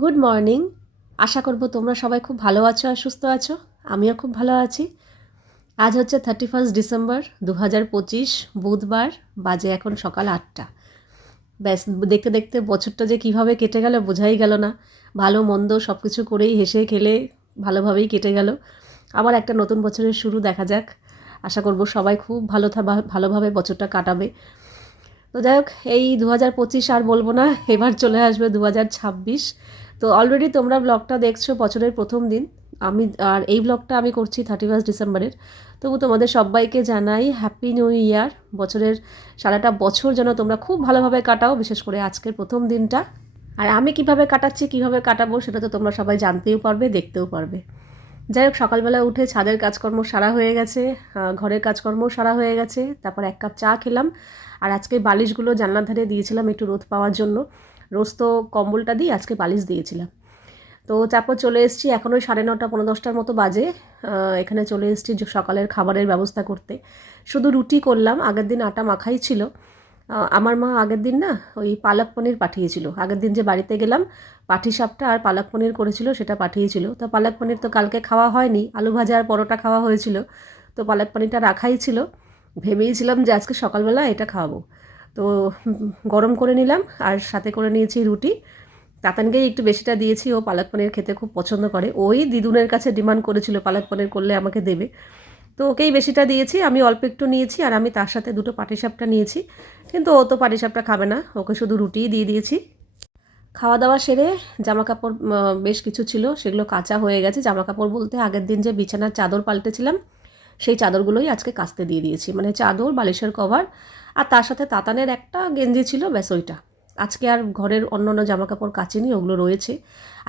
Good morning. আশা করব তোমরা সবাই খুব ভালো আছো আর সুস্থ আছো। আমিও খুব ভালো আছি। আজ হচ্ছে 31 ডিসেম্বর 2025, বুধবার। বাজে এখন সকাল 8টা। ব্যাস, দেখতে দেখতে বছরটা যে কীভাবে কেটে গেল বোঝাই গেল না। ভালো মন্দ সব কিছু করেই হেসে খেলে ভালোভাবেই কেটে গেল। আবার একটা নতুন বছরের শুরু দেখা যাক। আশা করব সবাই খুব ভালোভাবে বছরটা কাটাবে। তো যাই হোক, এই 2025 আর বলবো না, এবার চলে আসবে 2026। তো অলরেডি তোমরা ব্লগটা দেখছো বছরের প্রথম দিন। এই ব্লগটা আমি করছি 31 ডিসেম্বরের। তবু তোমাদের সবাইকে জানাই হ্যাপি নিউ ইয়ার। বছরের সারাটা বছর যেন তোমরা খুব ভালোভাবে কাটাও, বিশেষ করে আজকের প্রথম দিনটা। আর আমি কিভাবে কাটাচ্ছি, কিভাবে কাটাবো, সেটা তো তোমরা সবাই জানতেও পারবে, দেখতেও পারবে। যাই হোক, সকালবেলা উঠে ছাদের কাজকর্ম সারা হয়ে গেছে, ঘরের কাজকর্মও সারা হয়ে গেছে। তারপর এক কাপ চা খেলাম। আর আজকে বালিশগুলো জানলার ধারে দিয়েছিলাম একটু রোদ পাওয়ার জন্য। রোজ তো কম্বলটা দিয়ে আজকে বালিশ দিয়েছিলাম। তো তারপর চলে এসেছি, এখন ওই 9:30 পৌনে 10টার মতো বাজে। এখানে চলে এসেছি সকালের খাবারের ব্যবস্থা করতে। শুধু রুটি করলাম, আগের দিন আটা মাখাই ছিল। আমার মা আগের দিন না ওই পালক পনির পাঠিয়েছিল। আগের দিন যে বাড়িতে গেলাম, পাটিসাপটা আর পালক পনির করেছিল, সেটা পাঠিয়েছিল। তো পালক পনির তো কালকে খাওয়া হয়নি, আলু ভাজা আর পরোটা খাওয়া হয়েছিল। তো পালক পনিরটা রাখাই ছিল। ভেবেইছিলাম যে আজকে সকালবেলা এটা খাওয়াবো। তো গরম করে নিলাম আর সাথে করে নিয়েছি রুটি। তাতানকেই একটু বেশিটা দিয়েছি, ও পালক পনির খেতে খুব পছন্দ করে। ওই দিদুনের কাছে ডিমান্ড করেছিল পালক পনির করলে আমাকে দেবে। তো ওকেই বেশিটা দিয়েছি, আমি অল্প একটু নিয়েছি। আর আমি তার সাথে দুটো পাটিসাপটা নিয়েছি, কিন্তু ও তো পাটিসাপটা খাবে না, ওকে শুধু রুটিই দিয়ে দিয়েছি। খাওয়া দাওয়া সেরে জামাকাপড় বেশ কিছু ছিল, সেগুলো কাচা হয়ে গেছে। জামাকাপড় বলতে আগের দিন যে বিছানার চাদর পাল্টেছিলাম, সেই চাদরগুলোই আজকে কাচতে দিয়ে দিয়েছি। মানে চাদর, বালিশের কভার, আর তার সাথে তাতানের একটা গেঞ্জি ছিল, ব্যাস ওইটা। আজকে আর ঘরের অন্য জামাকাপড় কাচিনি, ওগুলো রয়েছে।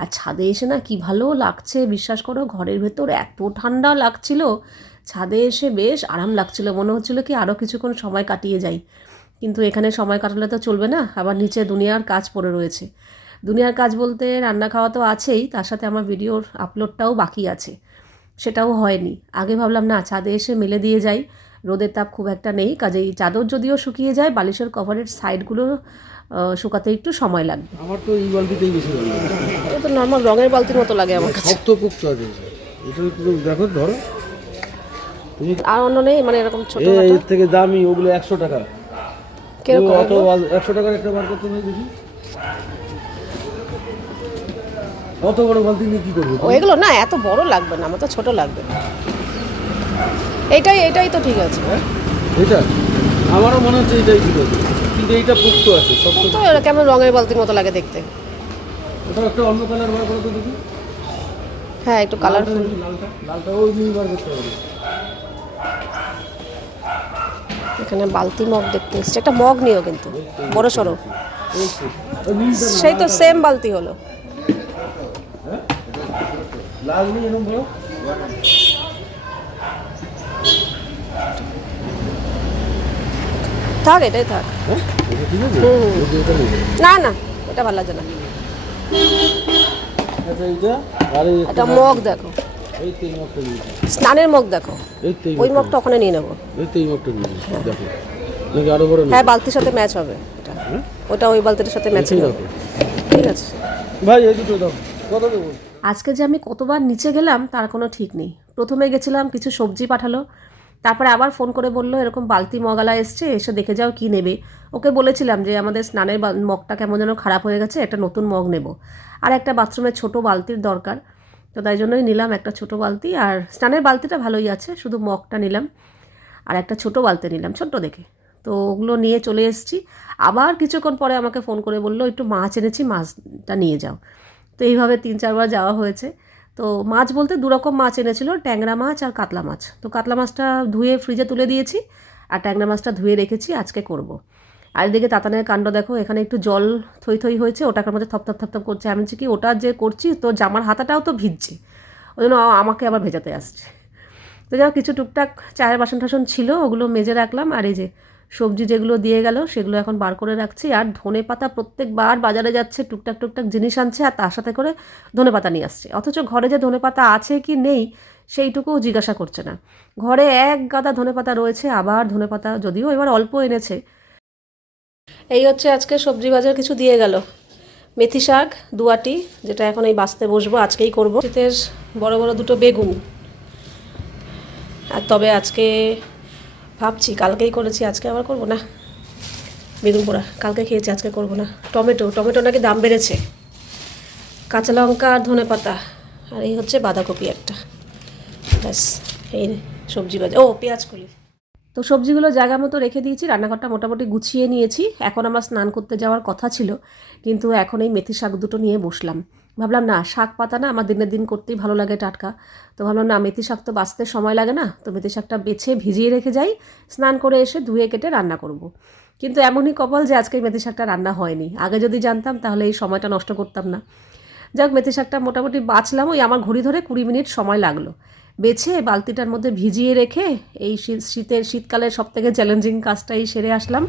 আর ছাদে এসে না কি ভালো লাগছে বিশ্বাস করো। ঘরের ভেতর এত ঠান্ডা লাগছিল, ছাদে এসে বেশ আরাম লাগছিল। মনে হচ্ছিল কি আরও কিছুক্ষণ সময় কাটিয়ে যাই। কিন্তু এখানে সময় কাটালে তো চলবে না, আবার নিচে দুনিয়ার কাজ পড়ে রয়েছে। দুনিয়ার কাজ বলতে রান্না খাওয়া তো আছেই, তার সাথে আমার ভিডিওর আপলোডটাও বাকি আছে, সেটাও হয়নি। আগে ভাবলাম না ছাদে এসে মেলে দিয়ে যাই, রোদের তাপ খুব একটা নেই, কাজেই চাদর যদিও শুকিয়ে যায়, বালিশের কভারের সাইডগুলো শুকাতে একটু সময় লাগবে। আমার তো এই বালতিতেই বেশি ভালো লাগে। এটা তো নর্মাল রঙের বালতির মতো লাগে আমার কাছে। শক্ত পোক্ত আছে এটা, পুরো দেখো ধরো তুমি। আর অন্য নেই মানে এরকম ছোট এর থেকে দামি ওগুলো 100 টাকা। কিরকম? অত 100 টাকার একটা বার করতে হয় দেখি। অত বড় বালতি নিয়ে কি করবে? এগুলো না এত বড় লাগবে না, আমার তো ছোট লাগবে। এইটাই তো ঠিক আছে। হ্যাঁ এটা আমারও মনে হচ্ছে এটাই ঠিক আছে, কিন্তু এইটা পোক্ত আছে শক্ত। তো কেমন রঙের বালতির মতো লাগে দেখতে। ওটা একটা অন্য কালার বার করতে দেখি। হ্যাঁ, একটু কালারফুল। লালটা ওই নিয়ে বার করতে হবে। এখানে বালতি মগ দেখতে এসছে, একটা মগ নিও কিন্তু বড় সড়ো। এই তো ওই নীলটা না, সেই তো সেম বালতি হলো। হ্যাঁ লাল নেই এরকম বড়। থাক, এটাই থাক। হ্যাঁ এটা ঠিক আছে। এটা নেই। না না, এটা ভালো লাগছে না। আচ্ছা এইটা আর এই একটা মগ দেখো, এই তিন মগটা নিয়েছি। স্নানের মগ দেখো। এই তিন ওই মগটা ওখানে নিয়ে নেবো। এই তিন মগটা নিয়েছি দেখো, নাকি আরো বড় হ্যাঁ, নেই? বালতির সাথে ম্যাচ হবে এটা। ওটা ওই বালতির সাথে ম্যাচ ঠিক হবে। আছে ঠিক আছে। ভাই, এই দুটো দাও। কত দেবো? আজকে যে আমি কতবার নিচে গেলাম তার কোনো ঠিক নেই। প্রথমে গেছিলাম, কিছু সবজি পাঠালো। তারপরে আবার ফোন করে বললো এরকম বালতি মগালা এসছে, এসে দেখে যাও কি নেবে। ওকে বলেছিলাম যে আমাদের স্নানের মগটা কেমন যেন খারাপ হয়ে গেছে, একটা নতুন মগ নেব। আর একটা বাথরুমের ছোট বালতির দরকার। তো তাই জন্যই নিলাম একটা ছোট বালতি। আর স্নানের বালতিটা ভালোই আছে, শুধু মগটা নিলাম। আর একটা ছোট বালতি নিলাম ছোট্ট দেখে। তো ওগুলো নিয়ে চলে এসেছি। আবার কিছুক্ষণ পরে আমাকে ফোন করে বললো একটু মাছ এনেছি, মাছটা নিয়ে যাও। তো এইভাবে 3-4 বার যাওয়া হয়েছে। তো মাছ বলতে দুরকম মাছ এনেছিল, ট্যাংরা মাছ আর কাতলা মাছ। তো কাতলা মাছটা ধুয়ে ফ্রিজে তুলে দিয়েছি, আর ট্যাংরা মাছটা ধুয়ে রেখেছি, আজকে করব। আর এদিকে তাতানের কাণ্ড দেখো, এখানে একটু জল থই থই হয়েছে, ওটার মধ্যে থপথপ থপথপ করছে। আমি বলছি কি ওটা যে করছি তো জামার হাতাটাও তো ভিজছে, ওই জন্য আমাকে আবার ভেজাতে আসছে। তো যাও, কিছু টুকটাক চায়ের বাসন টাসন ছিল, ওগুলো মেজে রাখলাম। আর এই যে সবজি যেগুলো দিয়ে গেল সেগুলো এখন বার করে রাখছি। আর ধনেপাতা প্রত্যেকবার বাজারে যাচ্ছে, টুকটাক জিনিস আনছে, আর তার সাথে করে ধনেপাতা নিয়ে আসছে। অথচ ঘরে যে ধনেপাতা আছে কি নেই সেইটুকুও জিজ্ঞাসা করছে না। ঘরে এক গাদা ধনেপাতা রয়েছে, আবার ধনেপাতা যদিও এবার অল্প এনেছে। এই হচ্ছে আজকে সবজি বাজার কিছু দিয়ে গেল। মেথি শাক 2 আটি, যেটা এখন এই বাছতে বসবো, আজকেই করবো। শীতের বড় বড় 2টো বেগুন, আর তবে আজকে ভাবছি কালকেই করেছি, আজকে আবার করবো না। বেগুন পোড়া কালকে খেয়েছি, আজকে করবো না। টমেটো নাকি দাম বেড়েছে। কাঁচা লঙ্কা আর ধনেপাতা, আর এই হচ্ছে বাঁধাকপি একটা, ব্যাস এই সবজি বাজা। ও পেঁয়াজ কলি। তো সবজিগুলো জায়গা মতো রেখে দিয়েছি, রান্নাঘরটা মোটামুটি গুছিয়ে নিয়েছি। এখন আমার স্নান করতে যাওয়ার কথা ছিল, কিন্তু এখন এই মেথি শাক 2টো নিয়ে বসলাম। ভাবলাম না, শাক পাতা না আমার দিনের দিন করতেই ভালো লাগে টাটকা, তো ভাবলাম না, মেথি শাক তো বাছতে সময় লাগে না, তো মেথি শাকটা বেছে ভিজিয়ে রেখে যাই, স্নান করে এসে ধুয়ে কেটে রান্না করব। কিন্তু এমনই কপাল যে আজকে মেথি শাকটা রান্না হয়নি। আগে যদি জানতাম তাহলে এই সময়টা নষ্ট করতাম না। যাক, মেথি শাকটা মোটামুটি বাছলাম, ওই আমার ঘড়ি ধরে 20 মিনিট সময় লাগলো। বেছে বালতিটার মধ্যে ভিজিয়ে রেখে এই শীতকালের সবথেকে চ্যালেঞ্জিং কাজটাই সেরে আসলাম।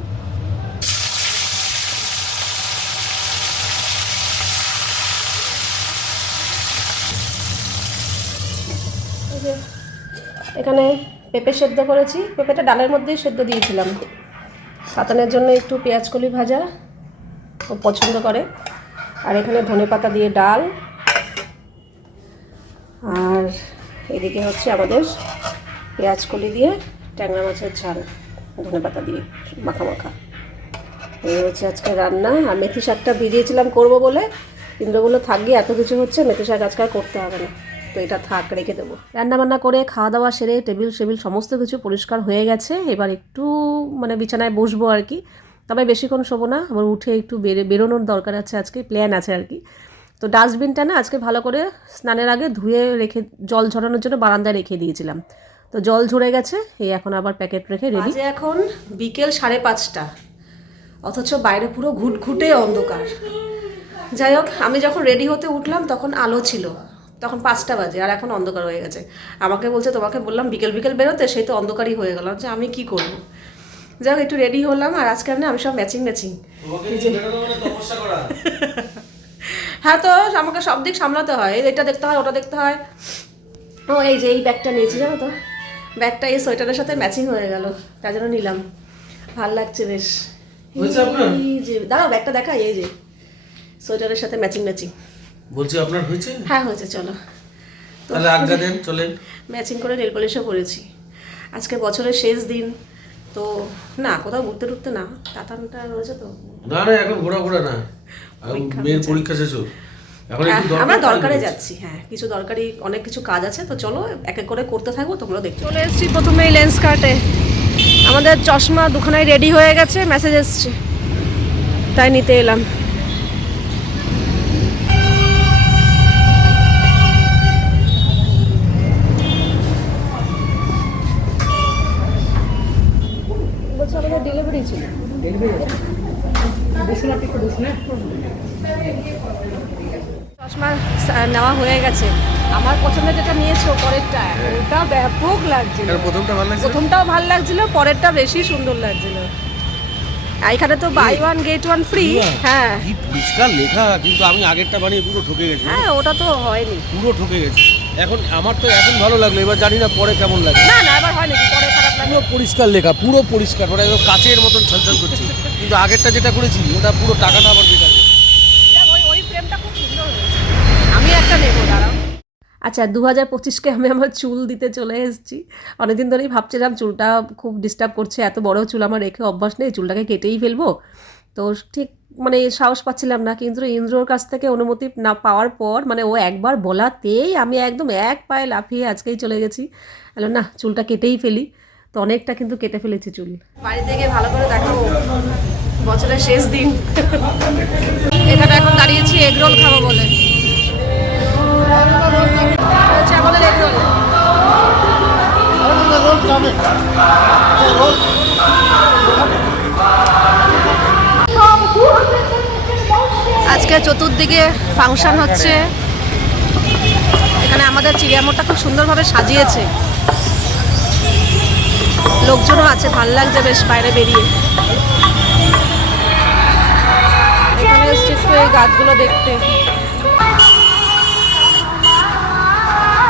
এখানে পেঁপে সেদ্ধ করেছি, পেঁপেটা ডালের মধ্যেই সেদ্ধ দিয়েছিলাম। পাতানোর জন্য একটু পেঁয়াজ কলি ভাজা, ও পছন্দ করে। আর এখানে ধনেপাতা দিয়ে ডাল, আর এদিকে হচ্ছে আমাদের পেঁয়াজ কলি দিয়ে ট্যাংরা মাছের ঝাল, ধনেপাতা দিয়ে মাখা মাখা। এই হচ্ছে আজকে রান্না। আর মেথি শাকটা ভিজিয়েছিলাম করবো বলে, ইন্দ্রগুলো থাকবে, এত কিছু হচ্ছে, মেথি শাক আজকে আর করতে হবে না, তো এটা থাক, রেখে দেবো। রান্নাবান্না করে খাওয়া দাওয়া সেরে টেবিল সমস্ত কিছু পরিষ্কার হয়ে গেছে। এবার একটু বিছানায় বসবো আর কি, তবে বেশিক্ষণ শোবো না, আবার উঠে একটু বেরোনোর দরকার আছে, আজকে প্ল্যান আছে আর কি। তো ডাস্টবিনটা না আজকে ভালো করে স্নানের আগে ধুয়ে রেখে জল ঝরানোর জন্য বারান্দায় রেখে দিয়েছিলাম, তো জল ঝরে গেছে। এই এখন আবার প্যাকেট রেখে রেডি। এখন বিকেল 5:30, অথচ বাইরে পুরো ঘুটঘুটে অন্ধকার। যাই হোক, আমি যখন রেডি হতে উঠলাম তখন আলো ছিল, তখন 5টা বাজে, আর এখন অন্ধকার হয়ে গেছে। আমাকে বলছে, তোমাকে বললাম বিকেল বেরোতে, সেই তো অন্ধকারই হয়ে গেল, যে আমি কি করব। যাই হোক, একটু রেডি হলাম। আর আজকে আমি সব ম্যাচিং হ্যাঁ, তো আমাকে সব দিক সামলাতে হয়, এটা দেখতে হয়, ওটা দেখতে হয়। ও এই যে এই ব্যাগটা নিয়েছি, জানো তো, ব্যাগটা এই সোয়েটারের সাথে ম্যাচিং হয়ে গেল, তার জন্য নিলাম, ভাল লাগছে বেশ। এই যে দাঁড়াও, ব্যাগটা দেখাই, এই যে সোয়েটারের সাথে ম্যাচিং। বলছি আপনার হয়েছে? হ্যাঁ হয়েছে, চলো তাহলে আজ্ঞা দেন, চলেন। ম্যাচিং করে নেল পলিশও পরেছি। আজকে বছরের শেষ দিন, তো না কোথাও ঘুরতে না, তাতানটা রয়েছে তো। না এখন ঘোরা না, মেয়ের পরীক্ষা শেষ হোক, এখন একটু আমরা দরকারে যাচ্ছি। হ্যাঁ, কিছু দরকারি অনেক কিছু কাজ আছে, তো চলো এক এক করে করতে থাকবো, তোমরা দেখতে। চলে এসেছি প্রথমেই লেন্স কার্টে, আমাদের চশমা দুখানাই রেডি হয়ে গেছে, মেসেজ এসছে, তাই নিতে এলাম। আমাদের ডেলিভারি ছিল, চশমা নেওয়া হয়ে গেছে। আমার পছন্দের যেটা নিয়েছো পরেরটা, ওটা ব্যাপক লাগছিল। প্রথমটাও ভালো লাগছিল, পরেরটা বেশি সুন্দর লাগছিল। এখানে তো buy one get one free. হ্যাঁ, কি পরিষ্কার লেখা, কিন্তু আমি আগেরটা বানিয়ে পুরো ঠকে গেছি। হ্যাঁ, ওটা তো হয়নি, পুরো ঠকে গেছি। এখন আমার তো এখন ভালো লাগলো, এবার জানি না পরে কেমন লাগে। না এবার হয় নাকি, পরে খারাপ লাগে। পুরো পরিষ্কার লেখা, পুরো পরিষ্কার, মানে একদম কাচের মতন ছলছল করছে। কিন্তু আগেরটা যেটা করেছি ওটা পুরো টাকাটা আবার বেকার। ওই ফ্রেমটা খুব সুন্দর হয়েছে, আমি একটা নেবো, দাঁড়াও। আচ্ছা, 2025কে আমি আমার চুল দিতে চলে এসেছি। অনেকদিন ধরেই ভাবছিলাম চুলটা খুব ডিস্টার্ব করছে, এত বড় চুল আমার রেখে অভ্যাস নেই, চুলটাকে কেটেই ফেলবো। তো ঠিক সাহস পাচ্ছিলাম না, কিন্তু ইন্দ্রর কাছ থেকে অনুমতি না পাওয়ার পর, ও একবার বলাতেই আমি একদম এক পায়ে লাফিয়ে আজকেই চলে গেছি। না, চুলটা কেটেই ফেলি। তো অনেকটা কিন্তু কেটে ফেলেছি চুল। বাড়িতে গিয়ে ভালো করে দেখাবো, বছরের শেষ দিন। এখানে এখন দাঁড়িয়েছি এগরোল খাবো বলে, হচ্ছে আমাদের এগরোল। আজকে চতুর্দিকে ফাংশন হচ্ছে, এখানে আমাদের চিড়িয়ামোড়টা খুব সুন্দরভাবে সাজিয়েছে, লোকজনও আছে, ভাল লাগছে বেশ বাইরে বেরিয়ে। এখানে এসছি একটু এই গাছগুলো দেখতে,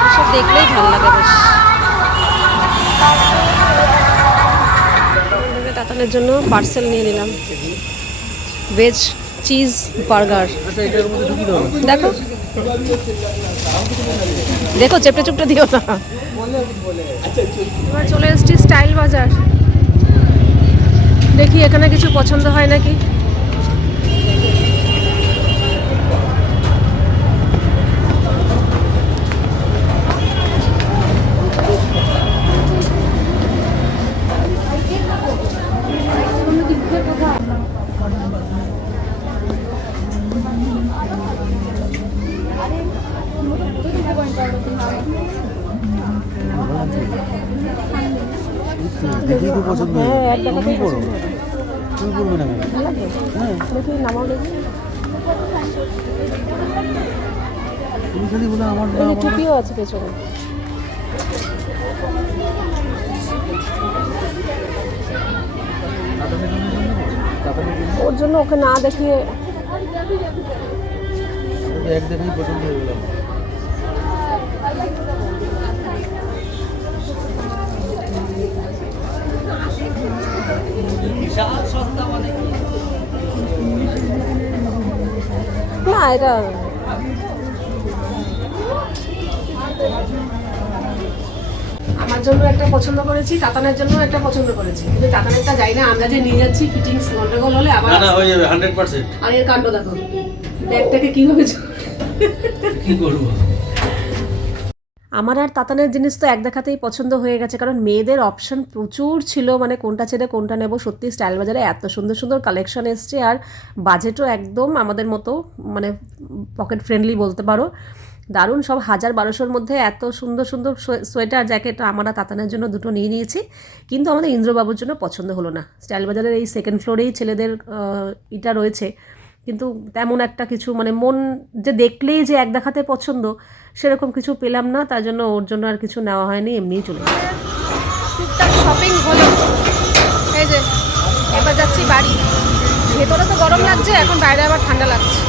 এসব দেখলেই ভাল লাগে বেশ। তাতানের জন্য পার্সেল নিয়ে নিলাম, ভেজ চিজ বার্গার। আচ্ছা এটার মধ্যে ঢুকি দাও। দেখো দেখো, চেপটে চুপটে দিও না। এবার চলে এসেছি স্টাইল বাজার। দেখি এখানে কিছু পছন্দ হয় নাকি। দেখি খুব পছন্দ। হ্যাঁ, এক দেখাতেই তুমি করো, তুমি করবে না কেন? ভালো লাগে। হ্যাঁ দেখি নামাও দেখি। তুমি খালি বলে আমার না, এই যে আমার না। টুপিও আছে পেছনে। কাতানের জন্য জন্য করো? কাতানের জন্য ওর জন্য ওকে না দেখিয়ে ওকে এক দেখাই পছন্দ হয়ে গেলাম। না, এটা আমার জন্য একটা পছন্দ করেছি, তাতানের জন্য একটা পছন্দ করেছি, কিন্তু তাতানেরটা যাই না, আমরা যে নিয়ে যাচ্ছি ফিটিংস গন্ডগোল হলে আবার। না না হয়ে যাবে 100%। আর এর কাণ্ড দেখো, ব্যাগটাকে কিভাবে কি করবো? আমার আর তাতানের জিনিস তো এক দেখাতেই পছন্দ হয়ে গেছে, কারণ মেয়েদের অপশন প্রচুর ছিল, মানে কোনটা ছেড়ে কোনটা নেব। সত্যি স্টাইল বাজারে এত সুন্দর সুন্দর কালেকশন এসছে, আর বাজেটও একদম আমাদের মতো, মানে পকেট ফ্রেন্ডলি বলতে পারো। দারুণ সব 1000-1200-র মধ্যে এত সুন্দর সুন্দর সোয়েটার জ্যাকেট। আমরা তাতানের জন্য দুটো নিয়ে নিয়েছি, কিন্তু আমাদের ইন্দ্রবাবুর জন্য পছন্দ হলো না। স্টাইল বাজারের এই সেকেন্ড ফ্লোরেই ছেলেদের এটা রয়েছে, কিন্তু তেমন একটা কিছু মানে মন যে দেখলেই যে এক দেখাতে পছন্দ সেরকম কিছু পেলাম না, তার জন্য ওর জন্য আর কিছু নেওয়া হয়নি, এমনিই চলে গেছে। টুকটাক শপিং হলো। এই যে এবার যাচ্ছি বাড়ি। ভেতরে তো গরম লাগছে, এখন বাইরে আবার ঠান্ডা লাগছে।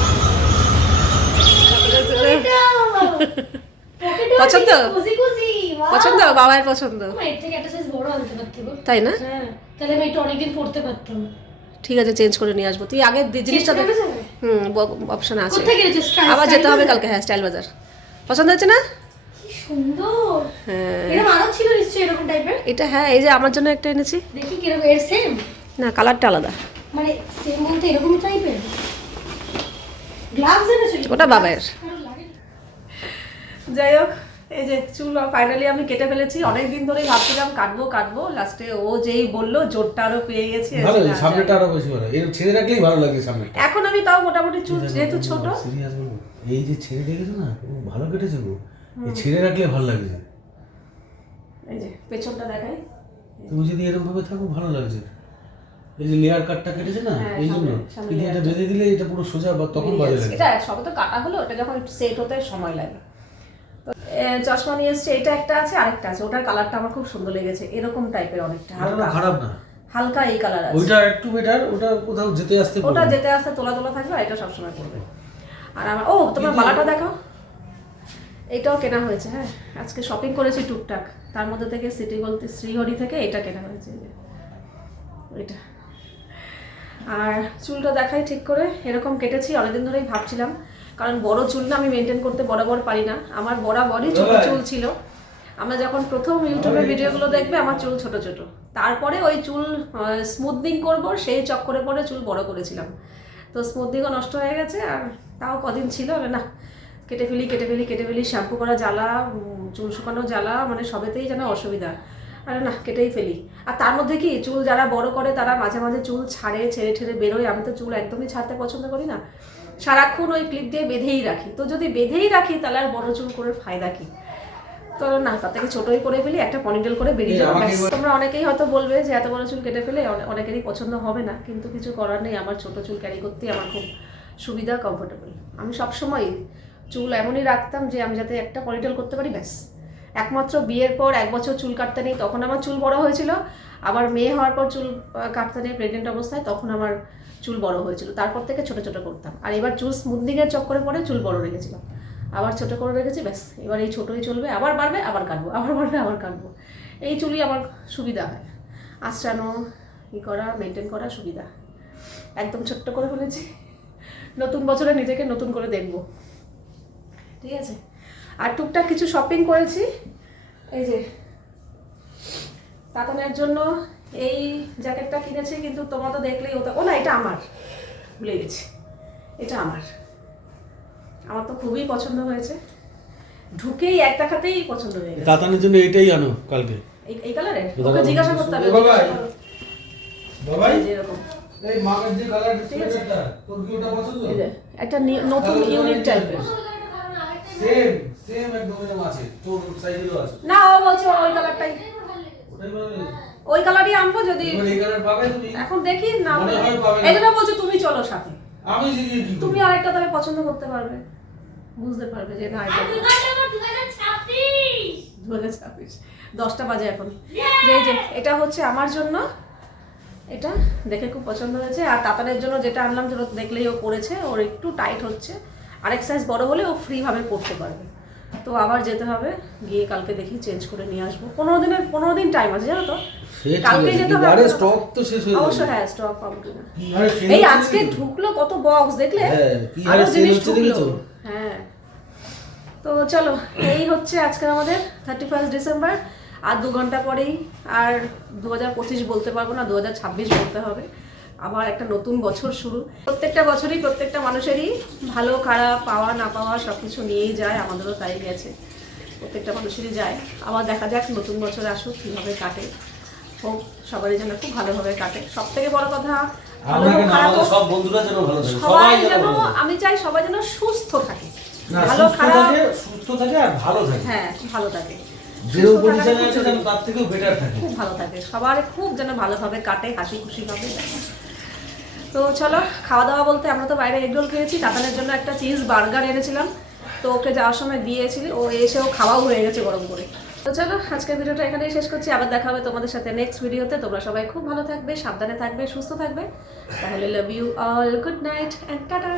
পছন্দ পছন্দ বাবার পছন্দ, তাই না? তাহলে আমি এটা অনেকদিন পড়তে পারতাম। ঠিক আছে, চেঞ্জ করে নিয়ে আসবো। তুই আগে জিনিসটা দেখ। অপশন আছে, কোথায় গেছিস? আবার যেতে হবে কালকে। হ্যাঁ, স্টাইল বাজার। পছন্দ হচ্ছে না? কি সুন্দর। হ্যাঁ, এরকম আরো ছিল নিশ্চয়ই এরকম টাইপের। এটা হ্যাঁ, এই যে আমার জন্য একটা এনেছি। দেখি কিরকম, এর সেম না, কালারটা আলাদা। মানে সেম বলতে এরকম টাইপের। গ্লাভস এনেছো? ওটা বাবার। যাই হোক, এই যে চুল ফাইনালি আমি কেটে ফেলেছি। অনেকদিন ধরেই ভাবছিলাম কাটবো কাটবো, লাস্টে ও যেই বললো জোরটা আরো পেয়ে গেছি। ভালো, সামনেটা আরো বেশি ভালো। এর ছেড়ে রাখলেই ভালো লাগে সামনেটা। এখন আমি তাও মোটামুটি চুল যেহেতু ছোট। সিরিয়াস বলবো, এই যে ছেড়ে রেখেছো না, ও ভালো কেটেছে গো। এই ছেড়ে রাখলে ভালো লাগছে। এই যে পেছনটা দেখাই। তুমি যদি এরকম ভাবে থাকো ভালো লাগছে। এই যে লেয়ার কাটটা কেটেছে না, হ্যাঁ, এই জন্য। সামনে কিন্তু এটা বেঁধে দিলে এটা পুরো সোজা, বা তখন বাজে লাগে। এটা সবে তো কাটা হলো, এটা যখন একটু সেট হতে সময় লাগে। তো চশমা নিয়ে এসছে, এটা একটা আছে, আরেকটা আছে। ওটার কালারটা আমার খুব সুন্দর লেগেছে, এরকম টাইপের অনেকটা না, হালকা খারাপ না। হালকা এই কালার আছে। ওইটা একটু বেটার, ওটা কোথাও যেতে আসতে ওটা পড়বে। যেতে আসতে তোলা তোলা থাকবে, আর এটা সবসময় করবে। আর আমার তোমার মালাটা দেখাও। এইটাও কেনা হয়েছে। হ্যাঁ, আজকে শপিং করেছি টুকটাক, তার মধ্যে থেকে সিটি গোল্ড শ্রীহরি থেকে এটা কেনা হয়েছে। এটা আর চুলটা দেখাই ঠিক করে, এরকম কেটেছি। অনেকদিন ধরেই ভাবছিলাম, কারণ বড় চুল না আমি মেনটেন করতে বরাবর পারি না। আমার বরাবরই ছোট চুল ছিল। আমরা যখন প্রথম ইউটিউবে ভিডিওগুলো দেখবে আমার চুল ছোট ছোট, তারপরে ওই চুল স্মুথনিং করব সেই চক্করে পরে চুল বড় করেছিলাম। তো স্মুথনিংও নষ্ট হয়ে গেছে, আর তাও কদিন ছিল না, কেটে ফেলি শ্যাম্পু করা জ্বালা, চুল শুকানো জ্বালা, মানে সবেতেই যেন অসুবিধা। আরে না, কেটেই ফেলি। আর তার মধ্যে কি, চুল যারা বড় করে তারা মাঝে মাঝে চুল ছেড়ে ঠেড়ে বেরোয়। আমি তো চুল একদমই ছাড়তে পছন্দ করি না, সারাক্ষণ ওই ক্লিপ দিয়ে বেঁধেই রাখি। তো যদি বেঁধেই রাখি তাহলে আর বড় চুল করে ফায়দা কি? তো না, তার থেকে ছোটোই করে ফেলি, একটা পনিটেল করে বেরিয়ে যাবো। তোমরা অনেকেই হয়তো বলবে যে এত বড় চুল কেটে ফেলে অনেকেরই পছন্দ হবে না, কিন্তু কিছু করার নেই। আমার ছোট চুল ক্যারি করতেই আমার খুব সুবিধা, কমফোর্টেবল। আমি সবসময় চুল এমনই রাখতাম যে আমি যাতে একটা পনিটেল করতে পারি, ব্যাস। একমাত্র বিয়ের পর 1 বছর চুল কাটতে নেই, তখন আমার চুল বড় হয়েছিল। আবার মেয়ে হওয়ার পর চুল কাটতে নেই প্রেগনেন্ট অবস্থায়, তখন আমার চুল বড় হয়েছিল। তারপর থেকে ছোট ছোট করতাম। আর এবার চুল স্মুথনিংয়ের চক্করে পরে চুল বড় রেখেছিলাম, আবার ছোট করে রেখেছি, ব্যাস। এবার এই ছোটোই চলবে, আবার বাড়বে আবার কাটবো, আবার বাড়বে আবার কাটবো। এই চুলই আমার সুবিধা হয়, আঁচড়ানো, করা, মেনটেন করা সুবিধা। একদম ছোট্ট করে ফেলেছি। নতুন বছরে নিজেকে নতুন করে দেখব, ঠিক আছে। আর টুকটাক কিছু শপিং করেছি, এই যে তাতানের জন্য এই জ্যাকেটটা কিনেছি, কিন্তু তোমরা তো দেখলেই ওটা, ও না এটা আমার, ভুলে গেছি, এটা আমার তো খুবই পছন্দ হয়েছে, ঢুকেই এক দেখাতেই পছন্দ হয়ে গেছে। তাতানের জন্য এটাই আনো কালকে, এই কালারে ওকে জিজ্ঞাসা করতে হবে, বাবাই যেরকম এই মাগের যে কালার ঠিক আছে। তোর কি ওটা পছন্দ? এই যে একটা নতুন ইউনিক টাইপের, সেম একদম এরকম আছে, তোর সাইজেরও আছে। না ও বলছে ওই কালারটাই, ওটাই মানে ওই কালারই আনবো যদি এবার এই কালার পাবে তুমি? এখন দেখি না, মনে হয় পাবে না। এই জন্য বলছে তুমি চলো সাথে, আমি জিজ্ঞেস কি তুমি আরেকটা তাহলে পছন্দ করতে পারবে, বুঝতে পারবে যে না এটা 2026 10টা বাজে এখন। যে এটা হচ্ছে আমার জন্য, এটা দেখে খুব পছন্দ হয়েছে। আর তাতানের জন্য যেটা আনলাম, যেটা দেখলেই ও পড়েছে, ওর একটু টাইট হচ্ছে, আরেক সাইজ বড় হলে ও ফ্রিভাবে পড়তে পারবে। তো আবার যেতে হবে, গিয়ে কালকে দেখি চেঞ্জ করে নিয়ে আসবো। 15 দিন টাইম আছে, জানো তো, কালকে যেতে হবে। আরে স্টক তো শেষ হয়ে অবশ্যই যাবে। হ্যাঁ, স্টক পাবো কিনা। আরে sale এই হচ্ছে আজকে দেখেছো? ঢুকলো কত বক্স, দেখলে হ্যাঁ, কি আরো হারে sale জিনিস হচ্ছে ঢুকলো। দেখেছো? হ্যাঁ, তো চলো, এই হচ্ছে আজকে আমাদের 31 ডিসেম্বর। আর 2 ঘন্টা পরেই আর 2025 বলতে পারবো না, 2026 বলতে হবে। আবার একটা নতুন বছর শুরু। প্রত্যেকটা বছরই প্রত্যেকটা মানুষেরই ভালো খারাপ, পাওয়া না পাওয়া সব কিছু নিয়েই যায়, আমাদেরও তাই গেছে, প্রত্যেকটা মানুষেরই যায়। আবার দেখা যাক নতুন বছর আসুক, কীভাবে কাটে, হোক সবারই যেন খুব ভালোভাবে কাটে। সব থেকে বড় কথা, ভালো আমরা হোক কেন, খারাপ আমাদের হোক, সব বন্ধুরা যেন ভালো থাকে, সবাই যেন, ভালো থাকে। আমি চাই সবাই যেন সুস্থ থাকে, না, ভালো সুস্থ খারাপ, থাকে, সুস্থ থাকে আর ভালো থাকে। হ্যাঁ ভালো থাকে, যে সুস্থ পজিশনে থাকাটা আছে খুব যেন জরুরি। তার থেকেও বেটার থাকে। খুব ভালো থাকে, সবার খুব যেন ভালোভাবে কাটে, হাসি খুশি ভাবে। তো চলো, খাওয়া দাওয়া বলতে আমরা তো বাইরে এগরোল খেয়েছি, তাতানের জন্য একটা চিজ বার্গার এনেছিলাম, তো ওকে যাওয়ার সময় দিয়েছি, ও এসেও খাওয়াও হয়ে গেছে গরম করে। তো চলো, আজকের ভিডিওটা এখানেই শেষ করছি, আবার দেখা হবে তোমাদের সাথে নেক্সট ভিডিওতে। তোমরা সবাই খুব ভালো থাকবে, সাবধানে থাকবে, সুস্থ থাকবে। তাহলে love you all, good night and tata.